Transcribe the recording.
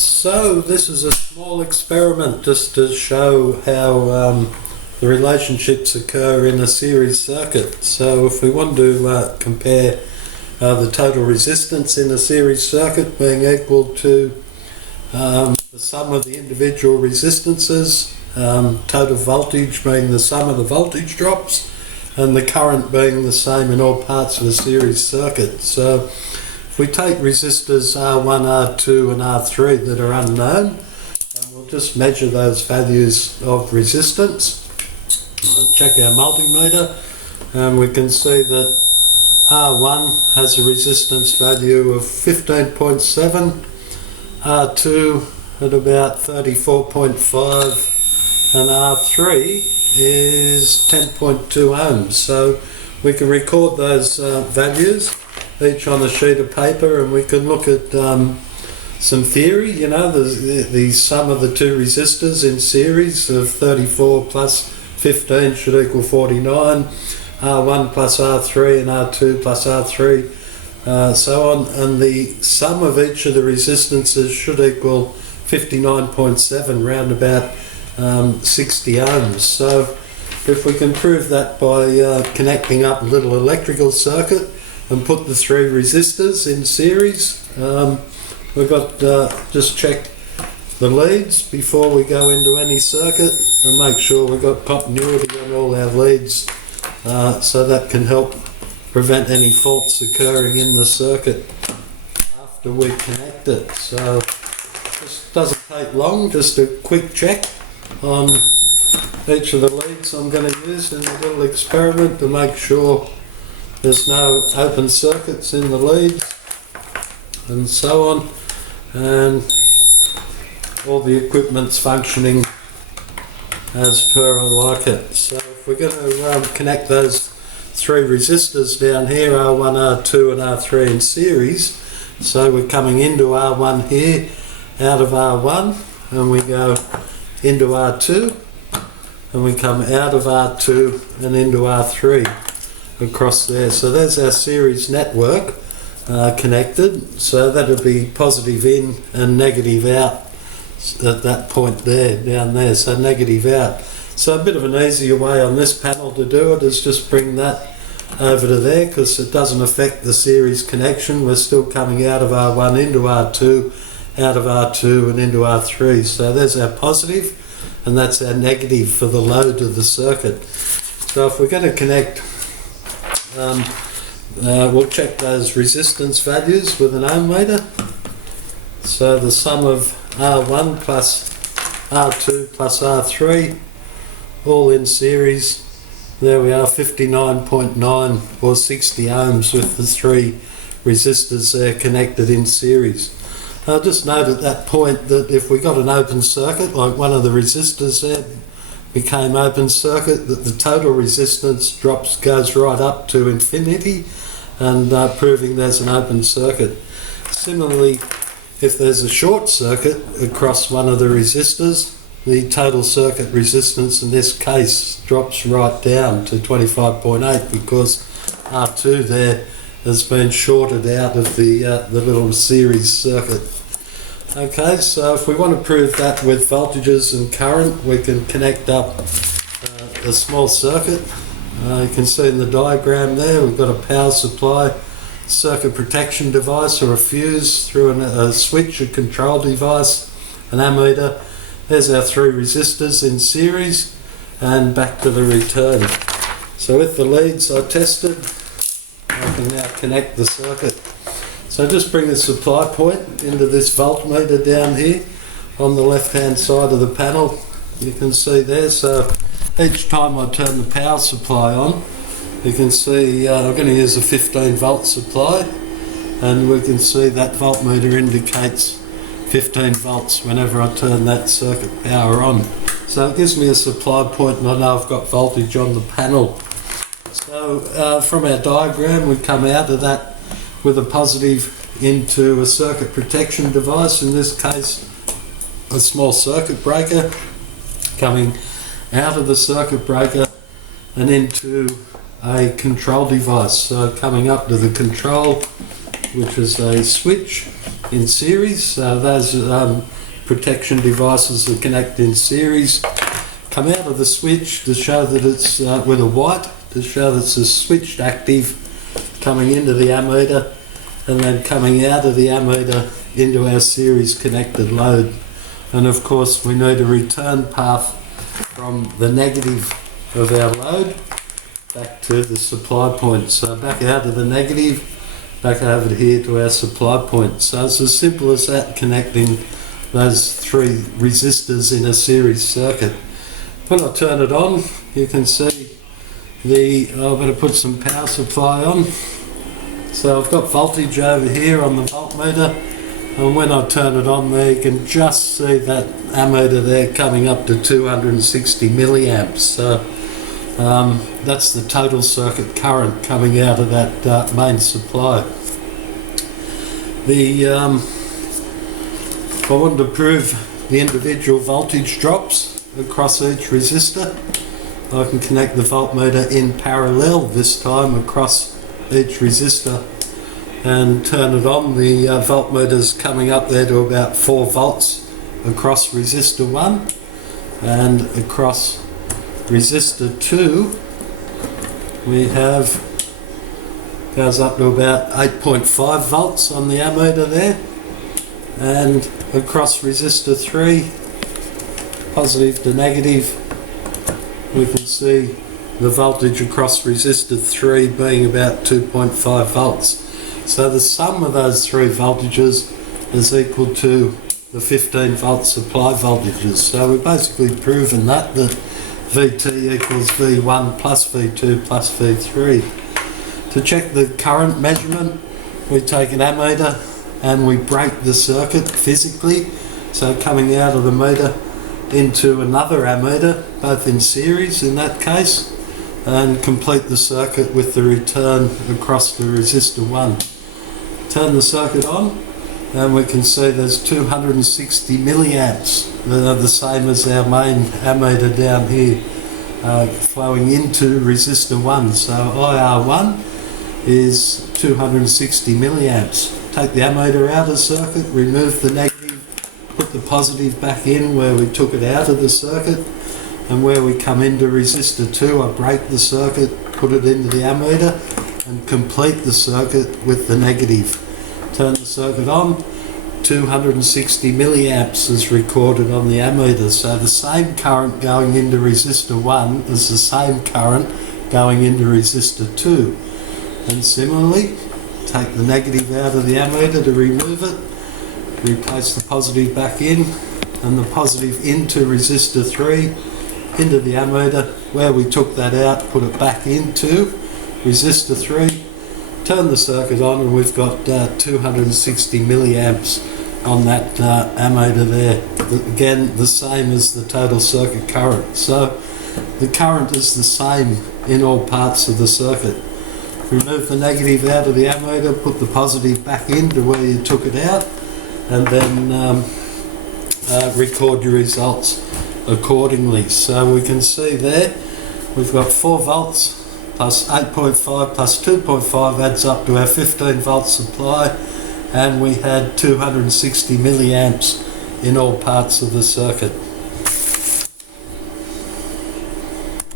So this is a small experiment just to show how the relationships occur in a series circuit. So if we want to compare the total resistance in a series circuit being equal to the sum of the individual resistances, total voltage being the sum of the voltage drops, and the current being the same in all parts of a series circuit. So if we take resistors R1, R2 and R3 that are unknown, and we'll just measure those values of resistance. We'll check our multimeter and we can see that R1 has a resistance value of 15.7, R2 at about 34.5 and R3 is 10.2 ohms. So we can record those values each on a sheet of paper, and we can look at some theory. You know, the sum of the two resistors in series of 34 plus 15 should equal 49, R1 plus R3 and R2 plus R3, so on, and the sum of each of the resistances should equal 59.7, round about 60 ohms. So if we can prove that by connecting up a little electrical circuit and put the three resistors in series, we've got just check the leads before we go into any circuit and make sure we've got continuity on all our leads, so that can help prevent any faults occurring in the circuit after we connect it. So this doesn't take long, just a quick check on each of the leads I'm going to use in the little experiment to make sure there's no open circuits in the leads and so on, and all the equipment's functioning as per I like it. So if we're going to connect those three resistors down here, R1, R2 and R3 in series, so we're coming into R1 here, out of R1, and we go into R2, and we come out of R2 and into R3 across there. So there's our series network connected, so that'll be positive in and negative out at that point there, down there, so negative out. So a bit of an easier way on this panel to do it is just bring that over to there, because it doesn't affect the series connection. We're still coming out of R1 into R2, out of R2 and into R3. So there's our positive, and that's our negative for the load of the circuit. So if we're going to connect, we'll check those resistance values with an ohm meter. So the sum of R1 plus R2 plus R3, all in series, there we are, 59.9 or 60 ohms with the three resistors there connected in series. I'll just note at that point that if we got an open circuit, like one of the resistors there became open circuit, that the total resistance goes right up to infinity, and proving there's an open circuit. Similarly, if there's a short circuit across one of the resistors, the total circuit resistance in this case drops right down to 25.8 because R2 there has been shorted out of the little series circuit. Okay, so if we want to prove that with voltages and current, we can connect up a small circuit. You can see in the diagram there we've got a power supply, circuit protection device or a fuse through a switch, a control device, an ammeter. There's our three resistors in series, and back to the return. So with the leads I tested, I can now connect the circuit. So just bring the supply point into this voltmeter down here on the left hand side of the panel. You can see there, so each time I turn the power supply on, you can see I'm going to use a 15 volt supply, and we can see that voltmeter indicates 15 volts whenever I turn that circuit power on. So it gives me a supply point and I know I've got voltage on the panel. So from our diagram we come out of that with a positive into a circuit protection device, in this case a small circuit breaker, coming out of the circuit breaker and into a control device. So coming up to the control, which is a switch, in series. Those protection devices that connect in series come out of the switch to show that it's with a white, to show that it's switched active coming into the ammeter and then coming out of the ammeter into our series connected load. And of course we need a return path from the negative of our load back to the supply point. So back out of the negative, back over here to our supply point. So it's as simple as that, connecting those three resistors in a series circuit. When I turn it on, you can see I'm going to put some power supply on. So I've got voltage over here on the voltmeter, and when I turn it on there, you can just see that ammeter there coming up to 260 milliamps. So that's the total circuit current coming out of that main supply. If I wanted to prove the individual voltage drops across each resistor, I can connect the voltmeter in parallel this time across each resistor and turn it on. The voltmeter's coming up there to about 4 volts across resistor 1, and across resistor 2 we have goes up to about 8.5 volts on the ammeter there, and across resistor 3, positive to negative, we can see the voltage across resistor 3 being about 2.5 volts. So the sum of those three voltages is equal to the 15 volt supply voltages. So we've basically proven that VT equals V1 plus V2 plus V3. To check the current measurement, we take an ammeter and we break the circuit physically, so coming out of the meter into another ammeter, both in series in that case, and complete the circuit with the return across the resistor 1. Turn the circuit on and we can see there's 260 milliamps that are the same as our main ammeter down here, flowing into resistor 1. So IR1 is 260 milliamps. Take the ammeter out of the circuit, remove the negative, put the positive back in where we took it out of the circuit, and where we come into resistor 2, I break the circuit, put it into the ammeter and complete the circuit with the negative. Turn the circuit on, 260 milliamps is recorded on the ammeter. So the same current going into resistor 1 is the same current going into resistor 2. And similarly, take the negative out of the ammeter to remove it, replace the positive back in, and the positive into resistor 3, into the ammeter, where we took that out, put it back into resistor 3, turn the circuit on, and we've got 260 milliamps on that ammeter there. Again, the same as the total circuit current. So the current is the same in all parts of the circuit. Remove the negative out of the ammeter, put the positive back into where you took it out, and then record your results accordingly. So we can see there we've got 4 volts plus 8.5 plus 2.5 adds up to our 15 volt supply, and we had 260 milliamps in all parts of the circuit.